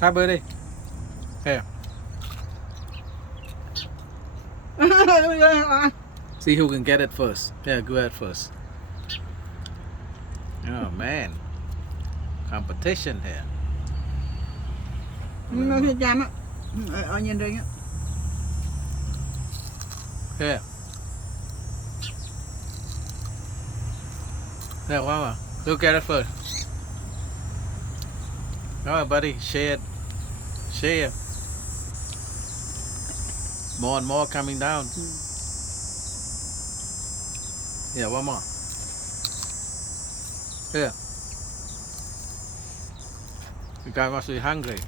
Have buddy. Here. See who can get it first. Yeah, go ahead first. Oh man. Competition here. Nó sẽ chăm á. Ở nhìn đây á. Here. There, wow. Who get it first? All right, buddy. Share it. Share. More and more coming down. Yeah, one more. Here. You guys must be hungry.